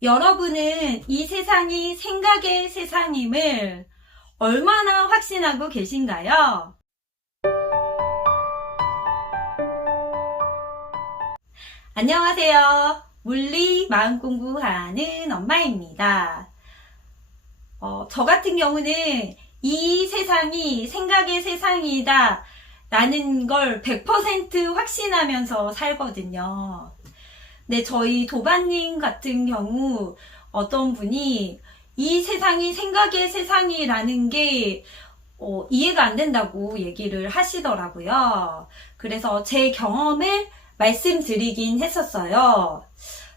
여러분은 이 세상이 생각의 세상임을 얼마나 확신하고 계신가요? 안녕하세요. 물리 마음 공부하는 엄마입니다. 저 같은 경우는 이 세상이 생각의 세상이다 라는 걸 100% 확신하면서 살거든요. 네, 저희 도반님 같은 경우 어떤 분이 이 세상이 생각의 세상이라는 게 이해가 안 된다고 얘기를 하시더라고요. 그래서 제 경험을 말씀드리긴 했었어요.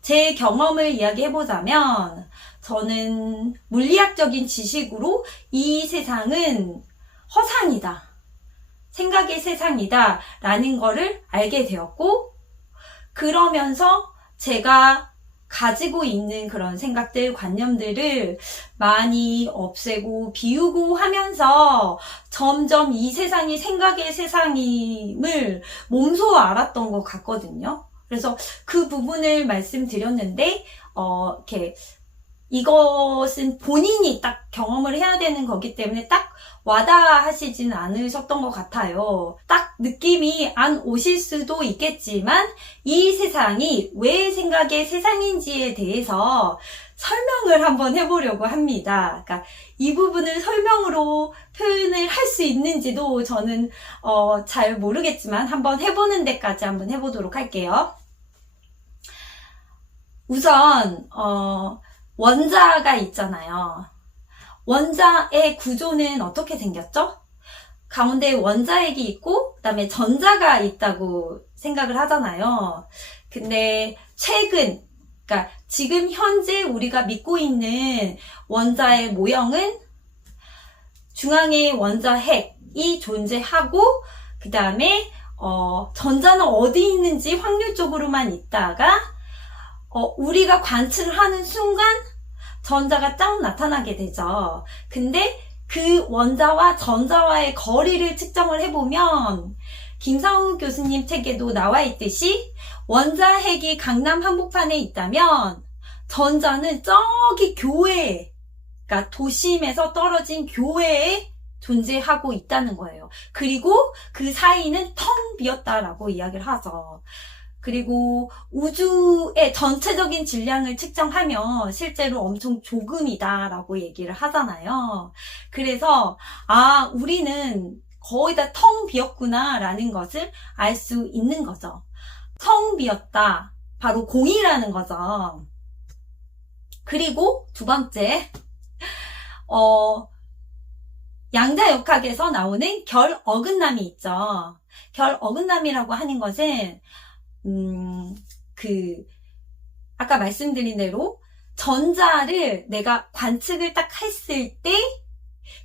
제 경험을 이야기해보자면 저는 물리학적인 지식으로 이 세상은 허상이다, 생각의 세상이다 라는 거를 알게 되었고, 그러면서 제가 가지고 있는 그런 생각들, 관념들을 많이 없애고 비우고 하면서 점점 이 세상이 생각의 세상임을 몸소 알았던 것 같거든요. 그래서 그 부분을 말씀드렸는데, 이렇게 이것은 본인이 딱 경험을 해야 되는 거기 때문에 딱 와닿으시진 않으셨던 것 같아요. 딱 느낌이 안 오실 수도 있겠지만 이 세상이 왜 생각의 세상인지에 대해서 설명을 한번 해보려고 합니다. 그러니까 이 부분을 설명으로 표현을 할 수 있는지도 저는 잘 모르겠지만 한번 해보는 데까지 한번 해보도록 할게요. 우선 원자가 있잖아요. 원자의 구조는 어떻게 생겼죠? 가운데 원자핵이 있고 그다음에 전자가 있다고 생각을 하잖아요. 근데 최근, 그러니까 지금 현재 우리가 믿고 있는 원자의 모형은 중앙에 원자핵이 존재하고 그 다음에 전자는 어디 있는지 확률적으로만 있다가 우리가 관측을 하는 순간 전자가 딱 나타나게 되죠. 근데 그 원자와 전자와의 거리를 측정을 해보면 김상우 교수님 책에도 나와 있듯이 원자핵이 강남 한복판에 있다면 전자는 저기 교외, 그러니까 도심에서 떨어진 교외에 존재하고 있다는 거예요. 그리고 그 사이는 텅 비었다라고 이야기를 하죠. 그리고 우주의 전체적인 질량을 측정하면 실제로 엄청 조금이다라고 얘기를 하잖아요. 그래서 우리는 거의 다 텅 비었구나라는 것을 알 수 있는 거죠. 텅 비었다, 바로 공이라는 거죠. 그리고 두 번째, 양자역학에서 나오는 결 어긋남이 있죠. 결 어긋남이라고 하는 것은 아까 말씀드린 대로 전자를 내가 관측을 딱 했을 때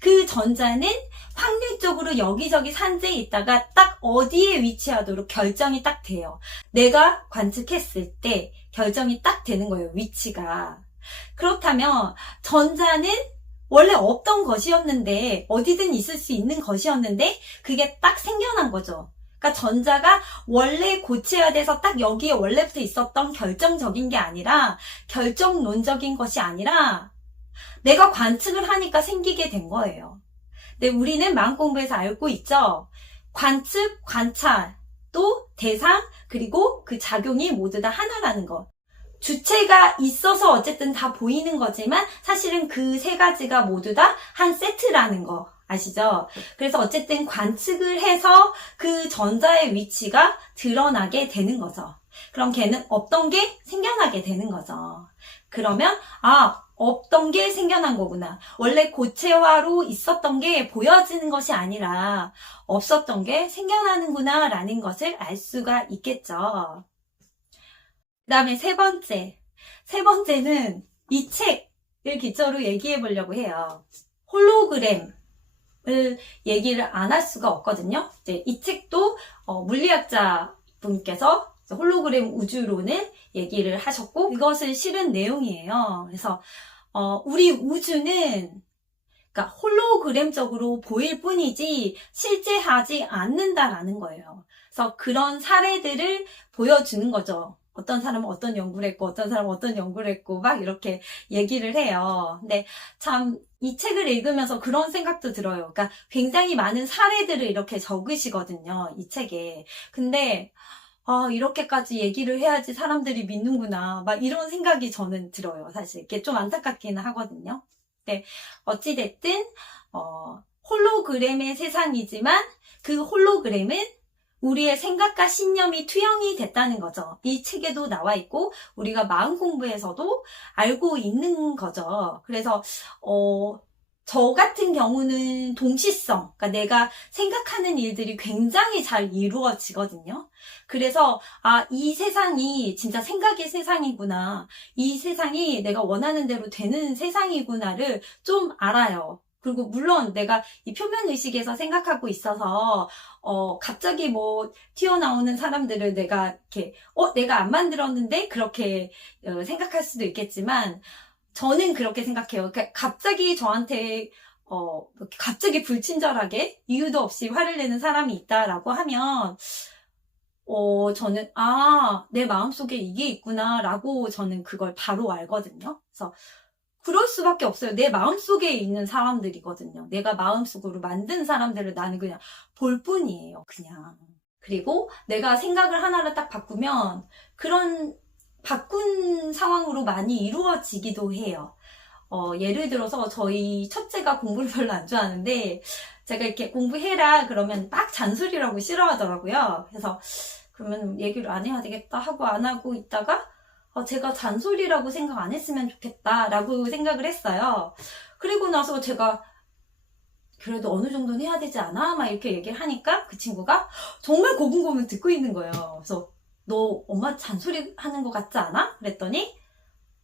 그 전자는 확률적으로 여기저기 산재에 있다가 딱 어디에 위치하도록 결정이 딱 돼요. 내가 관측했을 때 결정이 딱 되는 거예요, 위치가. 그렇다면 전자는 원래 없던 것이었는데, 어디든 있을 수 있는 것이었는데 그게 딱 생겨난 거죠. 그러니까 전자가 원래 고쳐야 돼서 딱 여기에 원래부터 있었던 결정적인 게 아니라, 결정론적인 것이 아니라 내가 관측을 하니까 생기게 된 거예요. 근데 우리는 마음 공부에서 알고 있죠. 관측, 관찰, 또 대상, 그리고 그 작용이 모두 다 하나라는 것. 주체가 있어서 어쨌든 다 보이는 거지만 사실은 그 세 가지가 모두 다 한 세트라는 거 아시죠? 그래서 어쨌든 관측을 해서 그 전자의 위치가 드러나게 되는 거죠. 그럼 걔는 없던 게 생겨나게 되는 거죠. 그러면 없던 게 생겨난 거구나. 원래 고체화로 있었던 게 보여지는 것이 아니라 없었던 게 생겨나는구나 라는 것을 알 수가 있겠죠. 그 다음에 세 번째는 이 책을 기초로 얘기해 보려고 해요. 홀로그램을 얘기를 안 할 수가 없거든요. 이제 이 책도 물리학자 분께서 홀로그램 우주론을 얘기를 하셨고, 그것을 실은 내용이에요. 그래서 우리 우주는 그러니까 홀로그램적으로 보일 뿐이지 실제하지 않는다라는 거예요. 그래서 그런 사례들을 보여주는 거죠. 어떤 사람은 어떤 연구를 했고, 어떤 사람은 어떤 연구를 했고, 막 이렇게 얘기를 해요. 근데 참, 이 책을 읽으면서 그런 생각도 들어요. 그러니까 굉장히 많은 사례들을 이렇게 적으시거든요, 이 책에. 근데, 이렇게까지 얘기를 해야지 사람들이 믿는구나. 막 이런 생각이 저는 들어요, 사실. 이게 좀 안타깝기는 하거든요. 네, 어찌됐든, 홀로그램의 세상이지만 그 홀로그램은 우리의 생각과 신념이 투영이 됐다는 거죠. 이 책에도 나와 있고 우리가 마음 공부에서도 알고 있는 거죠. 그래서 저 같은 경우는 동시성, 그러니까 내가 생각하는 일들이 굉장히 잘 이루어지거든요. 그래서 이 세상이 진짜 생각의 세상이구나. 이 세상이 내가 원하는 대로 되는 세상이구나를 좀 알아요. 그리고 물론 내가 이 표면의식에서 생각하고 있어서 갑자기 뭐 튀어나오는 사람들을 내가 이렇게 내가 안 만들었는데 그렇게 생각할 수도 있겠지만 저는 그렇게 생각해요. 그러니까 갑자기 저한테 갑자기 불친절하게 이유도 없이 화를 내는 사람이 있다라고 하면 저는 내 마음속에 이게 있구나라고 저는 그걸 바로 알거든요. 그래서 그럴 수밖에 없어요. 내 마음속에 있는 사람들이거든요. 내가 마음속으로 만든 사람들을 나는 그냥 볼 뿐이에요. 그냥. 그리고 내가 생각을 하나를 딱 바꾸면 그런 바꾼 상황으로 많이 이루어지기도 해요. 예를 들어서 저희 첫째가 공부를 별로 안 좋아하는데 제가 이렇게 공부해라 그러면 막 잔소리라고 싫어하더라고요. 그래서 그러면 얘기를 안 해야 되겠다 하고 안 하고 있다가 제가 잔소리라고 생각 안 했으면 좋겠다라고 생각을 했어요. 그리고 나서 제가 그래도 어느 정도는 해야 되지 않아? 막 이렇게 얘기를 하니까 그 친구가 정말 고분고분 듣고 있는 거예요. 그래서 너 엄마 잔소리 하는 것 같지 않아? 그랬더니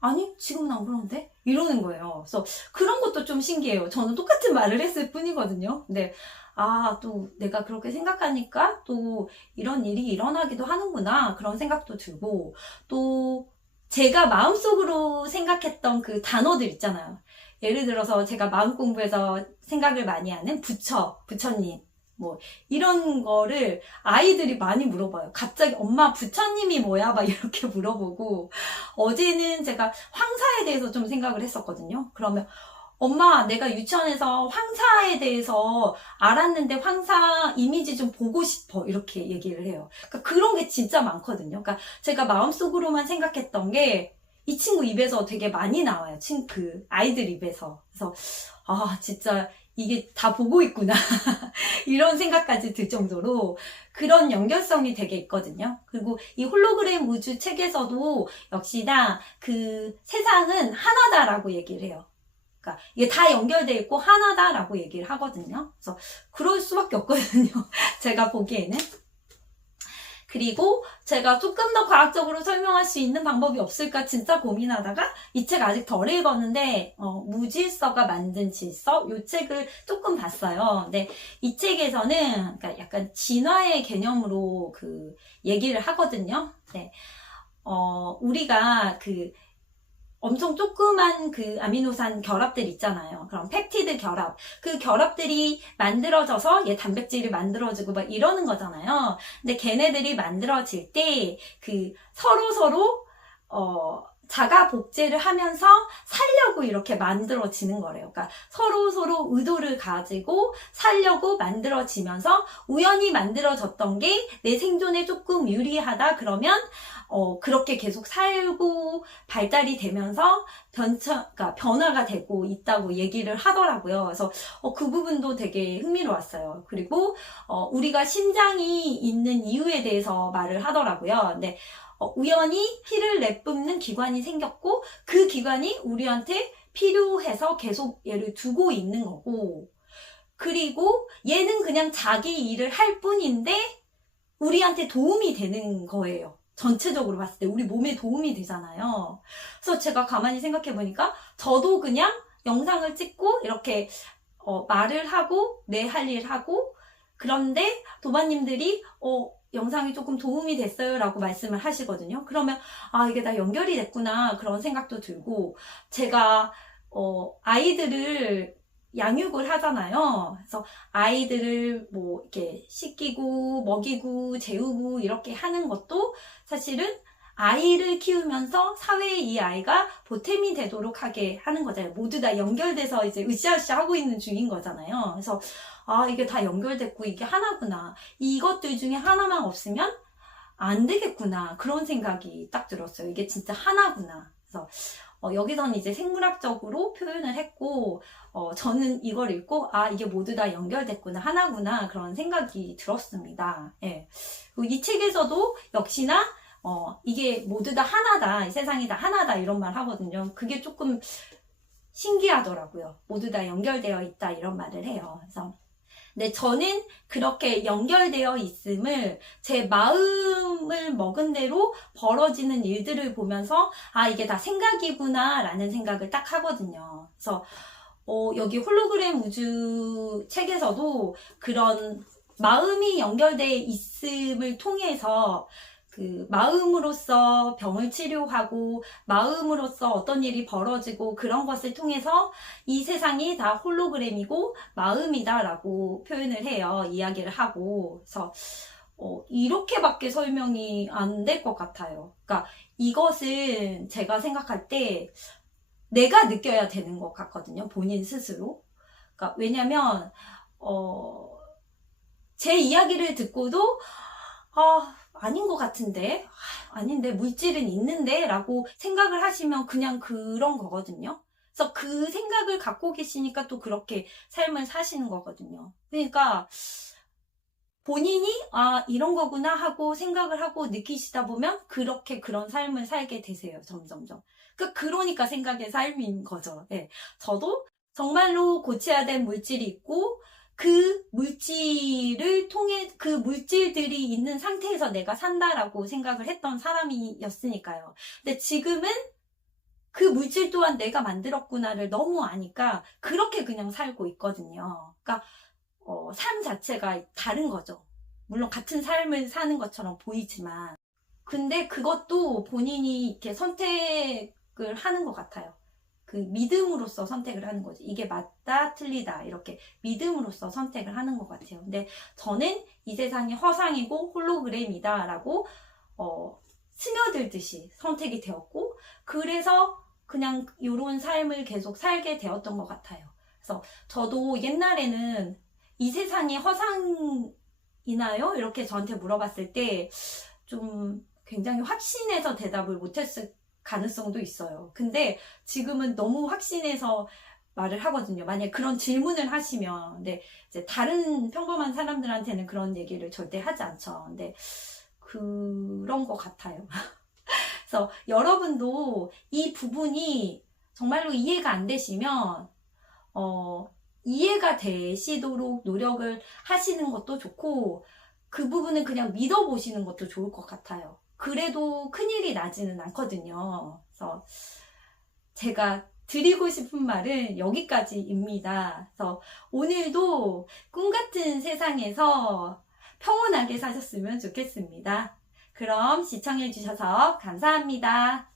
아니 지금은 안 그러는데? 이러는 거예요. 그래서 그런 것도 좀 신기해요. 저는 똑같은 말을 했을 뿐이거든요. 근데 또 내가 그렇게 생각하니까 또 이런 일이 일어나기도 하는구나 그런 생각도 들고 또 제가 마음속으로 생각했던 그 단어들 있잖아요. 예를 들어서 제가 마음 공부에서 생각을 많이 하는 부처님 뭐 이런 거를 아이들이 많이 물어봐요. 갑자기 엄마 부처님이 뭐야? 막 이렇게 물어보고 어제는 제가 황사에 대해서 좀 생각을 했었거든요. 그러면 엄마 내가 유치원에서 황사에 대해서 알았는데 황사 이미지 좀 보고 싶어 이렇게 얘기를 해요. 그러니까 그런 게 진짜 많거든요. 그러니까 제가 마음속으로만 생각했던 게 이 친구 입에서 되게 많이 나와요. 그 아이들 입에서. 그래서 진짜 이게 다 보고 있구나 이런 생각까지 들 정도로 그런 연결성이 되게 있거든요. 그리고 이 홀로그램 우주 책에서도 역시나 그 세상은 하나다라고 얘기를 해요. 그러니까 이게 다 연결돼 있고 하나다라고 얘기를 하거든요. 그래서 그럴 수밖에 없거든요. 제가 보기에는. 그리고 제가 조금 더 과학적으로 설명할 수 있는 방법이 없을까 진짜 고민하다가 이 책 아직 덜 읽었는데 무질서가 만든 질서 이 책을 조금 봤어요. 근데 이 책에서는 그러니까 약간 진화의 개념으로 그 얘기를 하거든요. 네. 우리가 그 엄청 조그만 그 아미노산 결합들 있잖아요. 그럼 펩티드 결합. 그 결합들이 만들어져서 얘 단백질을 만들어주고 막 이러는 거잖아요. 근데 걔네들이 만들어질 때 그 서로 자가 복제를 하면서 살려고 이렇게 만들어지는 거래요. 그러니까 서로 의도를 가지고 살려고 만들어지면서 우연히 만들어졌던 게 내 생존에 조금 유리하다 그러면 그렇게 계속 살고 발달이 되면서 그러니까 변화가 되고 있다고 얘기를 하더라고요. 그래서 그 부분도 되게 흥미로웠어요. 그리고 우리가 심장이 있는 이유에 대해서 말을 하더라고요. 근데 우연히 피를 내뿜는 기관이 생겼고 그 기관이 우리한테 필요해서 계속 얘를 두고 있는 거고 그리고 얘는 그냥 자기 일을 할 뿐인데 우리한테 도움이 되는 거예요. 전체적으로 봤을 때 우리 몸에 도움이 되잖아요. 그래서 제가 가만히 생각해 보니까 저도 그냥 영상을 찍고 이렇게 말을 하고 내 할 일 하고 그런데 도마님들이 영상이 조금 도움이 됐어요 라고 말씀을 하시거든요. 그러면 이게 다 연결이 됐구나 그런 생각도 들고 제가 아이들을 양육을 하잖아요. 그래서 아이들을 뭐 이렇게 씻기고 먹이고 재우고 이렇게 하는 것도 사실은 아이를 키우면서 사회에 이 아이가 보탬이 되도록 하게 하는 거잖아요. 모두 다 연결돼서 이제 으쌰으쌰 하고 있는 중인 거잖아요. 그래서 아, 이게 다 연결됐고 이게 하나구나. 이것들 중에 하나만 없으면 안 되겠구나. 그런 생각이 딱 들었어요. 이게 진짜 하나구나. 그래서 여기서는 이제 생물학적으로 표현을 했고, 저는 이걸 읽고, 아, 이게 모두 다 연결됐구나, 하나구나, 그런 생각이 들었습니다. 예. 그리고 이 책에서도 역시나, 이게 모두 다 하나다, 이 세상이 다 하나다, 이런 말 하거든요. 그게 조금 신기하더라고요. 모두 다 연결되어 있다, 이런 말을 해요. 그래서, 근데 저는 그렇게 연결되어 있음을 제 마음을 먹은 대로 벌어지는 일들을 보면서 아, 이게 다 생각이구나 라는 생각을 딱 하거든요. 그래서 여기 홀로그램 우주 책에서도 그런 마음이 연결되어 있음을 통해서 그 마음으로써 병을 치료하고 마음으로써 어떤 일이 벌어지고 그런 것을 통해서 이 세상이 다 홀로그램이고 마음이다라고 표현을 해요. 이야기를 하고. 그래서 이렇게밖에 설명이 안 될 것 같아요. 그러니까 이것은 제가 생각할 때 내가 느껴야 되는 것 같거든요. 본인 스스로. 그러니까 왜냐면 제 이야기를 듣고도 아닌 것 같은데, 아닌데, 물질은 있는데, 라고 생각을 하시면 그냥 그런 거거든요. 그래서 그 생각을 갖고 계시니까 또 그렇게 삶을 사시는 거거든요. 그러니까, 본인이, 아, 이런 거구나 하고 생각을 하고 느끼시다 보면, 그렇게 그런 삶을 살게 되세요, 점점점. 그러니까 생각의 삶인 거죠. 예. 저도 정말로 고쳐야 될 물질이 있고, 그 물질을 통해 그 물질들이 있는 상태에서 내가 산다라고 생각을 했던 사람이었으니까요. 근데 지금은 그 물질 또한 내가 만들었구나를 너무 아니까 그렇게 그냥 살고 있거든요. 그러니까 삶 자체가 다른 거죠. 물론 같은 삶을 사는 것처럼 보이지만 근데 그것도 본인이 이렇게 선택을 하는 것 같아요. 그 믿음으로써 선택을 하는 거지. 이게 맞다, 틀리다 이렇게 믿음으로써 선택을 하는 것 같아요. 근데 저는 이 세상이 허상이고 홀로그램이다 라고 스며들듯이 선택이 되었고 그래서 그냥 이런 삶을 계속 살게 되었던 것 같아요. 그래서 저도 옛날에는 이 세상이 허상이나요? 이렇게 저한테 물어봤을 때 좀 굉장히 확신해서 대답을 못했을 가능성도 있어요. 근데 지금은 너무 확신해서 말을 하거든요. 만약에 그런 질문을 하시면. 근데 이제 다른 평범한 사람들한테는 그런 얘기를 절대 하지 않죠. 근데 그런 것 같아요. 그래서 여러분도 이 부분이 정말로 이해가 안 되시면, 이해가 되시도록 노력을 하시는 것도 좋고, 그 부분은 그냥 믿어보시는 것도 좋을 것 같아요. 그래도 큰일이 나지는 않거든요. 그래서 제가 드리고 싶은 말은 여기까지입니다. 그래서 오늘도 꿈같은 세상에서 평온하게 사셨으면 좋겠습니다. 그럼 시청해주셔서 감사합니다.